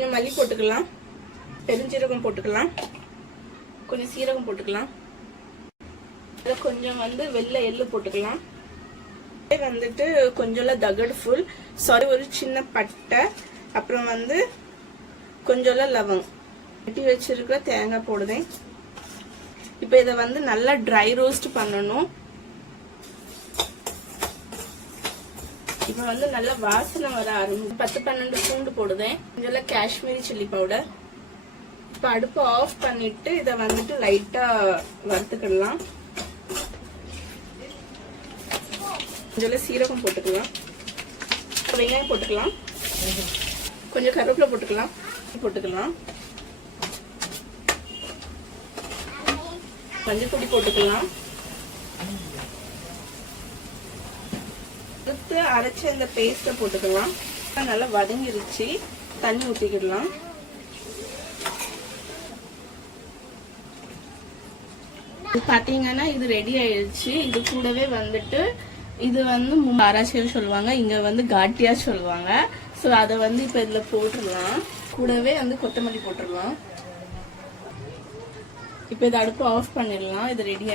கொஞ்சம் மல்லி போட்டுக்கலாம், பெருஞ்சீரகம் போட்டுக்கலாம், கொஞ்சம் சீரகம் போட்டுக்கலாம், கொஞ்சம் வெள்ளை எள்ளு போட்டுக்கலாம், வந்துட்டு கொஞ்சம் தகடு ஃபுல் சாரி ஒரு சின்ன பட்டை, அப்புறம் கொஞ்சம் லவங்கம் வெட்டி வச்சிருக்கிற தேங்காய் போடுதேன். இப்போ இதை நல்லா ட்ரை ரோஸ்ட் பண்ணணும். இப்போ நல்லா வாசனை வர ஆரம்பிச்சு 10-12 பூண்டு போடுதேன், கொஞ்சம் காஷ்மீரி சில்லி பவுடர். இப்போ அடுப்பு ஆஃப் பண்ணிட்டு இதை லைட்டா வறுத்துக்கலாம். கொஞ்சம் சீரகம் போட்டுக்கலாம், வெங்காயம் போட்டுக்கலாம், கொஞ்சம் கருவேப்பிலை போட்டுக்கலாம், மஞ்சள் பொடி போட்டுக்கலாம். அரைச்ச இந்த பேஸ்ட போட்டுக்கலாம். நல்லா வதங்கிருச்சு, தண்ணி ஊத்திக்கிடலாம். பாத்தீங்கன்னா இது ரெடி ஆயிடுச்சு. இது கூடவே இது மராசியர் சொல்லுவாங்க, இங்க காட்டியா சொல்லுவாங்க. சோ அத இப்ப இதுல போட்டுடலாம். கூடவே கொத்தமல்லி போட்டுடலாம். இப்ப இதை அடுப்பு ஆஃப் பண்ணிடலாம். இது ரெடி